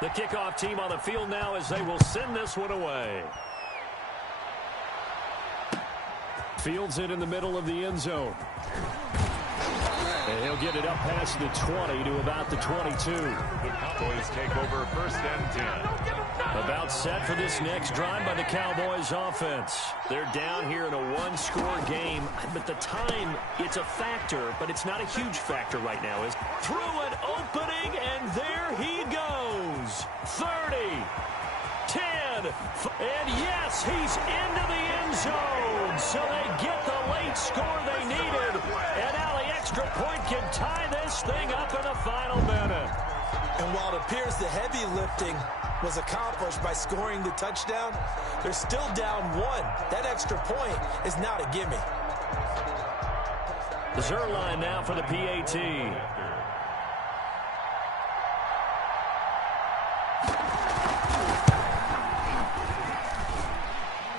The kickoff team on the field now as they will send this one away. Fields it in the middle of the end zone. And he'll get it up past the 20 to about the 22. The Cowboys take over 1st and 10. About set for this next drive by the Cowboys offense. They're down here in a one-score game, but the time, it's a factor, but it's not a huge factor right now. Through an opening, and there he goes. 30, 10, and yes, he's into the end zone. So they get the late score they needed, and now the extra point can tie this thing up in the final minute. And while it appears the heavy lifting was accomplished by scoring the touchdown, they're still down 1. That extra point is not a gimme. The Zerline now for the PAT.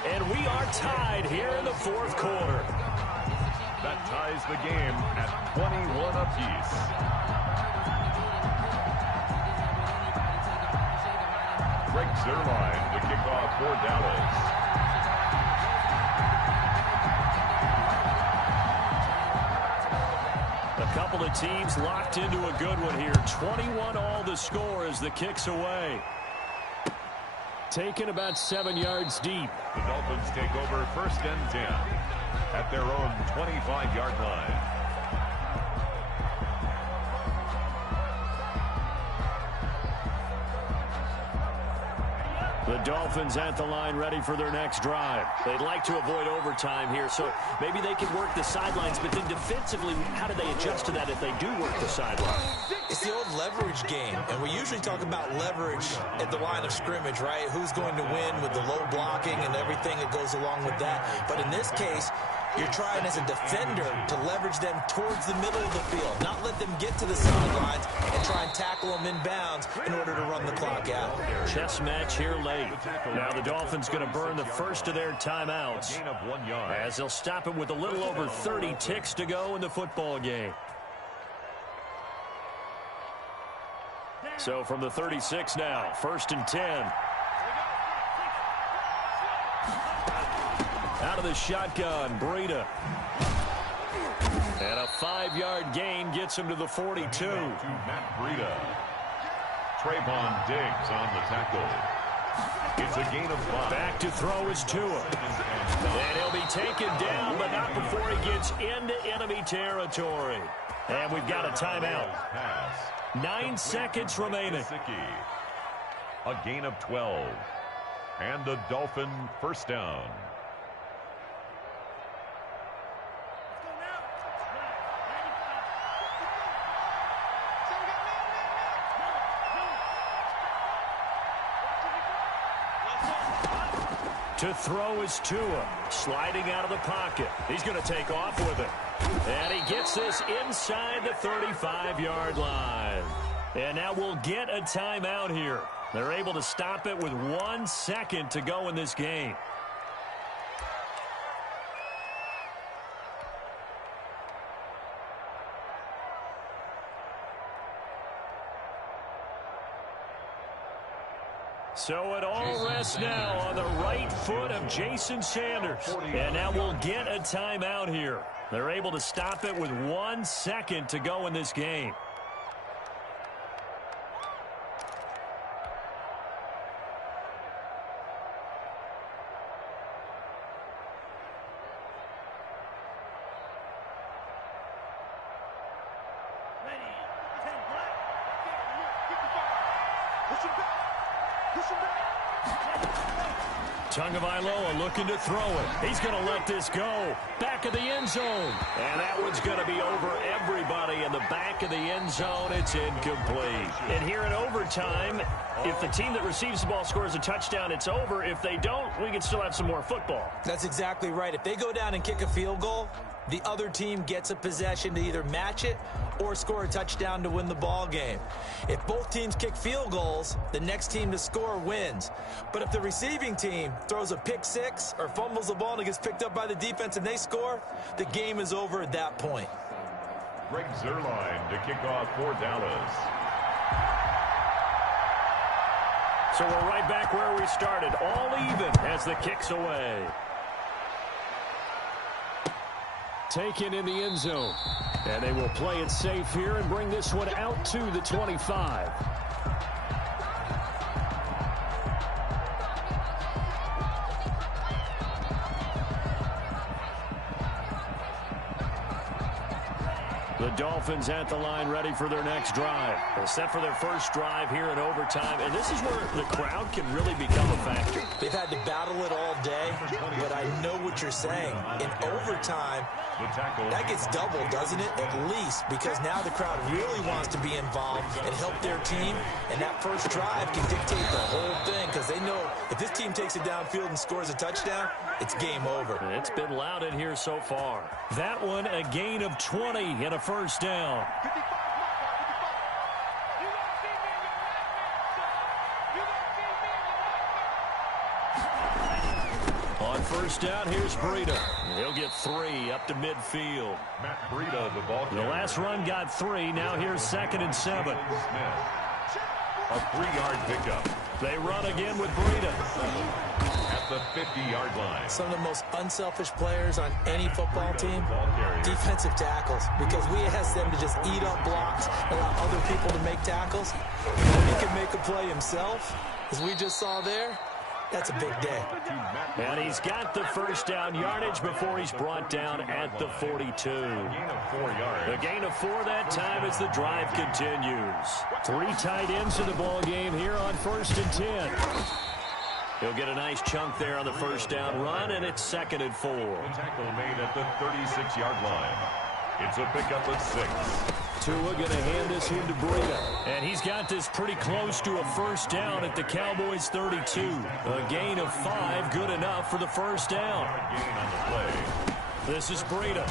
And we are tied here in the 4th quarter. That ties the game at 21 apiece. Greg Zerline, the kickoff for Dallas. A couple of teams locked into a good one here. 21 all the score as the kick's away. Taken about 7 yards deep. The Dolphins take over 1st and 10 at their own 25-yard line. The Dolphins at the line ready for their next drive. They'd like to avoid overtime here, so maybe they can work the sidelines, but then defensively, how do they adjust to that if they do work the sideline? It's the old leverage game, and we usually talk about leverage at the line of scrimmage, right? Who's going to win with the low blocking and everything that goes along with that. But in this case, you're trying as a defender to leverage them towards the middle of the field, not let them get to the sidelines and try and tackle them in bounds in order to run the clock out. Chess match here late. Now the Dolphins going to burn the first of their timeouts Gain of 1 yard. as they'll stop it with a little over 30 ticks to go in the football game. So from the 36 now, 1st and 10. Out of the shotgun, Breida. And a 5-yard gain gets him to the 42. To Matt Breida. Trayvon Diggs on the tackle. It's a gain of 5. Back to throw is Tua. And he'll be taken down, but not before he gets into enemy territory. And we've got a timeout. 9 seconds remaining. A gain of 12. And the Dolphin 1st down. To throw is Tua, sliding out of the pocket. He's going to take off with it. And he gets this inside the 35-yard line. And now we'll get a timeout here. They're able to stop it with 1 second to go in this game. So it all rests now on the right foot of Jason Sanders. And now we'll get a timeout here. They're able to stop it with 1 second to go in this game. Tagovailoa looking to throw it. He's going to let this go. Back of the end zone. And that one's going to be over everybody in the back of the end zone. It's incomplete. And here in overtime, if the team that receives the ball scores a touchdown, it's over. If they don't, we can still have some more football. That's exactly right. If they go down and kick a field goal, the other team gets a possession to either match it or score a touchdown to win the ball game. If both teams kick field goals, the next team to score wins. But if the receiving team throws a pick six or fumbles the ball and it gets picked up by the defense and they score, the game is over at that point. Greg Zerline to kick off for Dallas. So we're right back where we started, all even as the kick's away. Taken in the end zone. And they will play it safe here and bring this one out to the 25. The Dolphins at the line ready for their next drive. They're set for their first drive here in overtime, and this is where the crowd can really become a factor. They've had to battle it all day, but I know what you're saying. In overtime, that gets doubled, doesn't it? At least, because now the crowd really wants to be involved and help their team, and that first drive can dictate the whole thing, because they know if this team takes it downfield and scores a touchdown, it's game over. And it's been loud in here so far. That one, a gain of 20 and a first down. On first down, here's Breida. He'll get 3 up to midfield. Matt Breida, the ball The last run got 3. Now here's 2nd and 7. A 3-yard pickup. They run again with Breida. At the 50-yard line. Some of the most unselfish players on any football team, defensive tackles, because we ask them to just eat up blocks, allow other people to make tackles. When he can make a play himself, as we just saw there, that's a big day. And he's got the first down yardage before he's brought down at the 42. Gain of 4 yards. A gain of 4 that time as the drive continues. 3 tight ends in the ball game here on 1st and 10. He'll get a nice chunk there on the first down run, and it's 2nd and 4. The tackle made at the 36-yard line. It's a pickup at 6. Tua going to hand this one to Breida. And he's got this pretty close to a first down at the Cowboys' 32. A gain of 5, good enough for the first down. Gain on the play. This is Breida.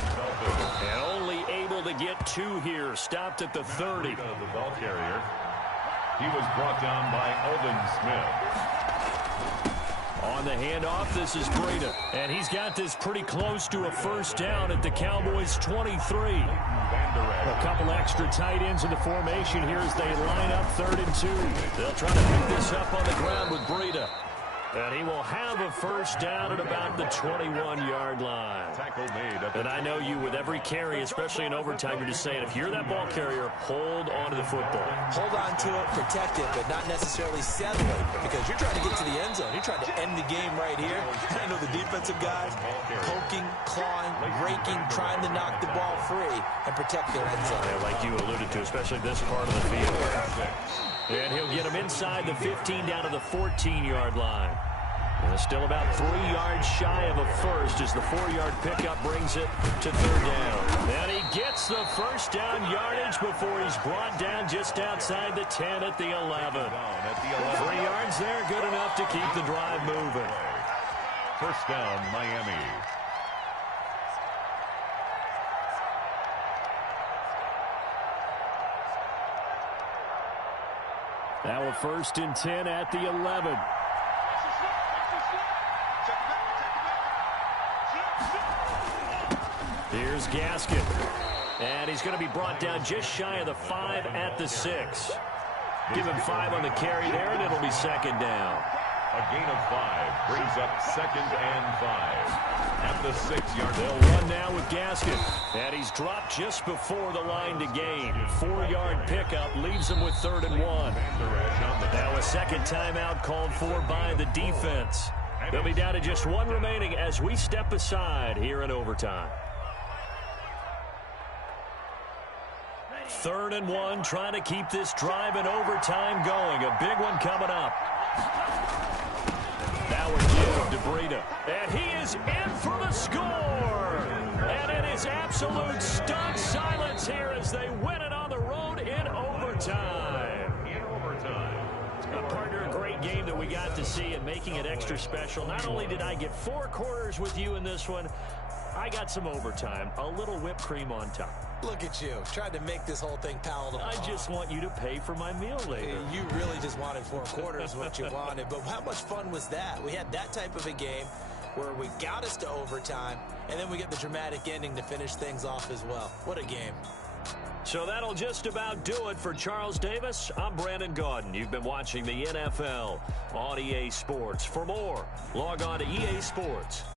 And only able to get 2 here. Stopped at the 30. The ball carrier. He was brought down by Alden Smith. On the handoff, this is Breida. And he's got this pretty close to a first down at the Cowboys' 23. A couple extra tight ends in the formation here as they line up 3rd and 2. They'll try to pick this up on the ground with Breida. And he will have a first down at about the 21-yard line. Tackle made. And I know you, with every carry, especially in overtime, you're just saying, if you're that ball carrier, hold on to the football. Hold on to it, protect it, but not necessarily settle it, because you're trying to get to the end zone. You're trying to end the game right here. I know the defensive guys poking, clawing, raking, trying to knock the ball free and protect their end zone. Yeah, like you alluded to, especially this part of the field. And he'll get him inside the 15 down to the 14-yard line. And still about 3 yards shy of a first as the 4-yard pickup brings it to 3rd down. And he gets the first down yardage before he's brought down just outside the 10 at the 11. 3 yards there, good enough to keep the drive moving. First down, Miami. Now a 1st and 10 at the 11. Here's Gaskin. And he's going to be brought down just shy of the 5 at the 6. Give him 5 on the carry there, and it'll be 2nd down. A gain of 5 brings up 2nd and 5. At the 6-yard line. They'll run now with Gaskin. And he's dropped just before the line to gain. 4-yard pickup leaves him with 3rd and 1. Now a second timeout called for by the defense. They'll be down to just 1 remaining as we step aside here in overtime. 3rd and 1, trying to keep this drive in overtime going. A big one coming up. Now a give to Breida. And he is in for the score. And it is absolute stunned silence here as they win it on the road in overtime. Partner, a great game that we got to see and making it extra special. Not only did I get 4 quarters with you in this one, I got some overtime, a little whipped cream on top. Look at you, trying to make this whole thing palatable. I just want you to pay for my meal later. You really just wanted 4 quarters, what you wanted. But how much fun was that? We had that type of a game where we got us to overtime, and then we get the dramatic ending to finish things off as well. What a game. So that'll just about do it for Charles Davis. I'm Brandon Gaudin. You've been watching the NFL on EA Sports. For more, log on to easports.com.